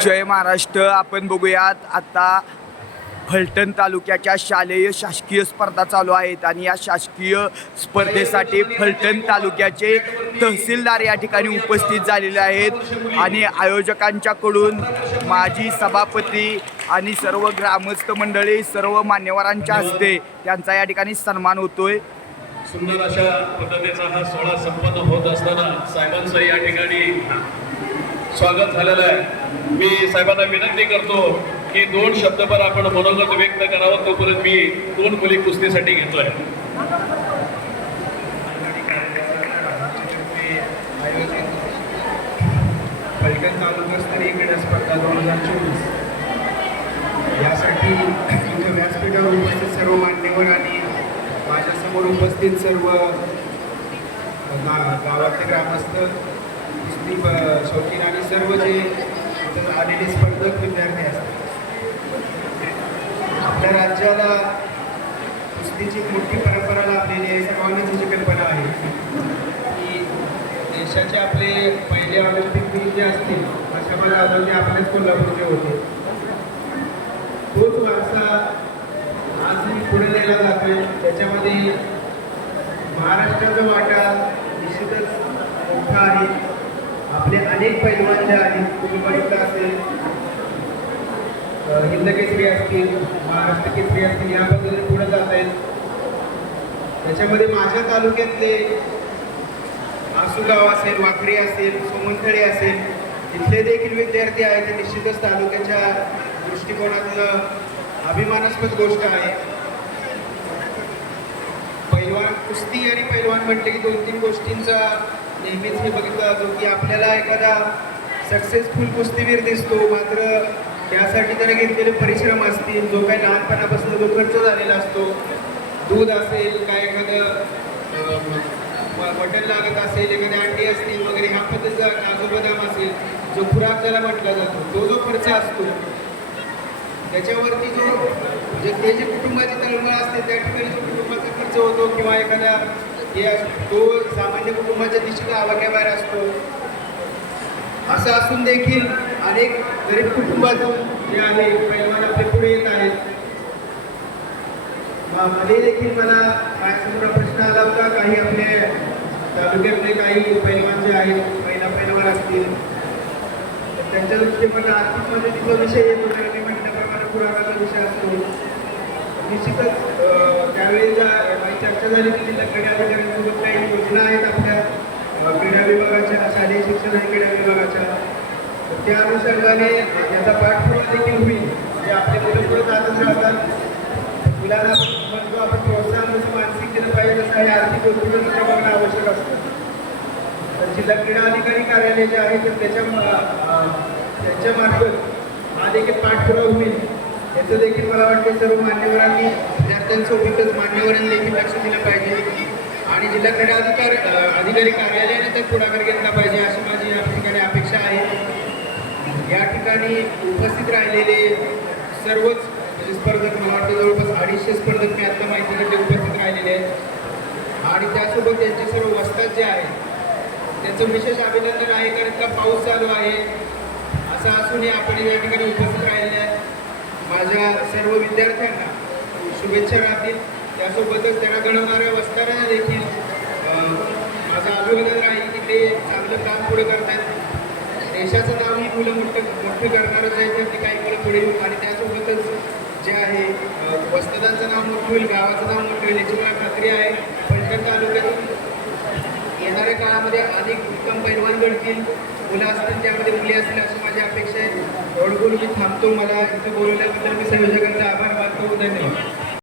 जय महाराष्ट्र. आपण बघूयात आता फलटण तालुक्याच्या शालेय शासकीय स्पर्धा चालू आहेत आणि या शासकीय स्पर्धेसाठी फलटण तालुक्याचे तहसीलदार या ठिकाणी उपस्थित झालेले आहेत आणि आयोजकांच्याकडून माजी सभापती आणि सर्व ग्रामस्थ मंडळी सर्व मान्यवरांच्या हस्ते त्यांचा या ठिकाणी सन्मान होतोय. सुंदर अशा पद्धतीचा हा सोहळा संपन्न होत असताना साहेबांचं या ठिकाणी स्वागत झालेलं आहे. मी साहेबांना विनंती करतो की दोन शब्दभर आपण मनोगत व्यक्त करावं तोपर्यंत मी दोन मुली कुस्तीसाठी घेतोय. फलटण तालुकास्तरीय क्रीडा स्पर्धा दोन हजार चोवीस. यासाठी इथं व्यासपीठावर उपस्थित सर्व मान्यवर आणि माझ्यासमोर उपस्थित सर्व गावातले ग्रामस्थ कुस्ती शौकीन आणि सर्व जे आलेले स्पर्धक विद्यार्थी असतात. आपल्या राज्याला कुस्तीची मोठी परंपरा लाभलेली आहे सर्वांनी त्याची कल्पना आहे. की देशाचे आपले पहिले ऑलिम्पिक दिन जे असतील अशा मला ते आपल्याच कोल्हापूरचे होते. तोच वारसा आजही पुढे नेला जातोय. त्याच्यामध्ये महाराष्ट्राचा वाटा निश्चितच मोठा आहे. आपले अनेक पैलवान जे आहेत तुम्ही बघितलं असेल हिंद केसरी असतील महाराष्ट्र केसरी असतील या पद्धतीने पुढे जात आहेत त्याच्यामध्ये माझ्या तालुक्यातले आसुगाव असेल वाकडी असेल सोमनथळे असेल तिथले देखील विद्यार्थी आहेत. ते निश्चितच तालुक्याच्या दृष्टिकोनातलं अभिमानास्पद गोष्ट आहे. पैलवान कुस्ती आणि पैलवान म्हटले की दोन तीन गोष्टींचा नेहमीच मी बघितलं जातो की आपल्याला एखादा सक्सेसफुल कुस्तीवीर दिसतो मात्र त्यासाठी त्याने घेतलेले परिश्रम असतील जो काही लहानपणापासून जो खर्च झालेला असतो दूध असेल काय एखादं अं, लागत असेल एखादी अंडी असतील वगैरे ह्या पद्धतीचा काजू बदाम असेल जो खुराक ज्याला म्हटला जातो तो जो खर्च असतो त्याच्यावरती जो म्हणजे ते जे कुटुंबाची तळमळ असते त्या ठिकाणी जो कुटुंबाचा खर्च होतो किंवा एखादा या तो सामान्य कुटुंबाच्या निश्चित आवाक्याबाहेर असतो. असं असून देखील अनेक गरीब कुटुंबातून जे आहे पैलवान आपले पुढे येत आहेत. मध्ये देखील मला माझ्यासमोर प्रश्न आला होता काही आपले तालुक्यातले काही पैलवान जे आहेत महिला पैलवान असतील. त्यांच्या दृष्टीने आर्थिक मदतीचा विषय येतो होता मी म्हटल्याप्रमाणे पुराणाचा विषय असतो. निश्चितच त्यावेळी ज्या चर्चा झाली की जिल्हा क्रीडा अधिकाऱ्यांसोबत काही योजना आहेत आपल्या क्रीडा विभागाच्या शालेय शिक्षण आणि क्रीडा विभागाच्या. त्या अनुषंगाने याचा पाठपुरावा देखील होईल जे आपले मुलं पुढे जातच राहतात. मुलांना म्हणतो आपण प्रोत्साहन जसं मानसिक दिलं पाहिजे तसं हे आर्थिक उत्पन्न बघणं आवश्यक असतं. तर जिल्हा क्रीडा अधिकारी कार्यालय जे आहे तर त्याच्या त्याच्यामार्फत हा देखील पाठपुरावा होईल. याचं देखील मला वाटतं सर्व मान्यवरांनी विद्यार्थ्यांसोबतच मान्यवरांनी देखील लक्ष दिलं पाहिजे. आणि जिल्हा क्रीडा अधिकार अधिकारी कार्यालयाने तर पुढाकार घेतला पाहिजे अशी माझी या ठिकाणी अपेक्षा आहे. या ठिकाणी उपस्थित राहिलेले सर्वच म्हणजे स्पर्धक मला वाटतं जवळपास अडीचशे स्पर्धक मी आत्ता माहिती उपस्थित राहिलेले आहेत. आणि त्यासोबत त्यांचे सर्व वस्तात जे आहेत त्यांचं विशेष अभिनंदन आहे कारण इतका पाऊस चालू आहे. असं असूनही आपण या ठिकाणी उपस्थित राहिलेले आहेत. माझ्या सर्व विद्यार्थ्यांना शुभेच्छा राहतील. त्यासोबतच त्यांना घडवणाऱ्या वस्ताऱ्यांना देखील अं, माझं अभिवादन राहील की ते चांगलं काम पुढे करतायत. देशाचं नाव ही मुलं मोठं मोठं करणारच आहे तर ती काही मुलं पुढे येऊ. आणि त्यासोबतच जे आहे अं, वस्तादांचं नाव मोठं होईल गावाचं नाव मोठं होईल याची मला खात्री आहे. फलटण तालुक्यातून येणाऱ्या काळामध्ये अधिक उत्तम पैलवान घडतील. मुलं असतील त्यामध्ये मुली असतील अशी माझी अपेक्षा आहे. एवढं बोलून मी थांबतो. मला इथं बोलवल्याबद्दल मी संयोजकांचा आभार मानतो. धन्यवाद.